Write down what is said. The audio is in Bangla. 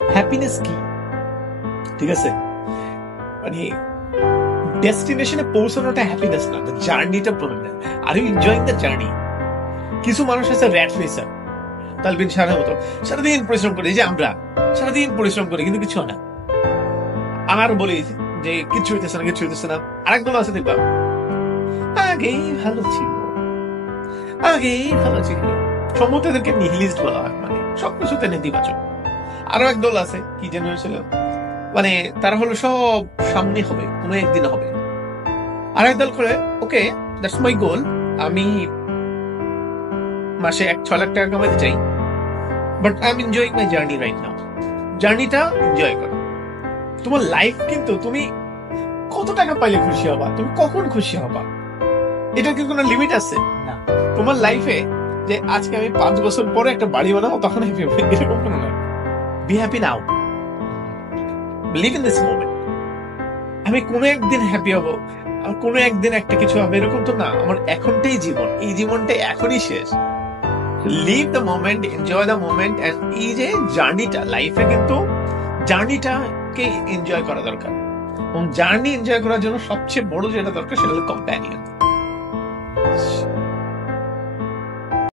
হ্যাপিনেস কি? ঠিক আছে, মানে ডেস্টিনেশনে পৌঁছানোটা হ্যাপিনেস না, জার্নিটা problem. Are you enjoying the journey? কিছু মানুষ আছে র্যাট ফেসার, তালবিন সারার মতো সারাদিন পরিশ্রম করে, এই যে আমরা সারাদিন পরিশ্রম করি কিন্তু কিছু হয় না। আমার বলি যে কিছু হইতেছে না, কিছু হইতেছে না। আরেকদল আছে দেখবা আগেই ভালো ছিল, আগেই ভালো ছিল। সম্ভবত এদেরকে নিহিলিস্ট বলা হয়, মানে সবকিছুতে নেতিবাচক। আরো একদল আছে কি যেন হয়েছিল, মানে তারা হলো সব সামনে হবে, কোনো একদিন হবে। আর একদল করে ওকে দ্যাটস মাই গোল, আমি মাসে 6 লাখ টাকা কামাতে চাই, but I am enjoying my journey right now. জার্নিটা এনজয় করো। তোমার লাইফ কিন্তু তুমি কত টাকা পাইলে খুশি হবা, তুমি কখন খুশি হবা, এটা কি কোনো লিমিট আছে? না। তোমার লাইফে যে আজকে আমি 5 বছর পরে একটা বাড়ি বানাবো তখন হ্যাপি হবে, এরকম কোনো না। Be happy now, live in this moment. আমি কোনো একদিন হ্যাপি হব, আর কোনো একদিন একটা কিছু হবে এরকম তো না। আমার এখনটাই জীবন, এই জীবনটাই এখনই শেষ। Live the moment, enjoy the moment. And এই যে জার্নিটা লাইফে, কিন্তু জার্নিটাকে এনজয় করা দরকার। এবং জার্নি এনজয় করার জন্য সবচেয়ে বড় যেটা দরকার সেটা হলো কম্প্যানিয়ন।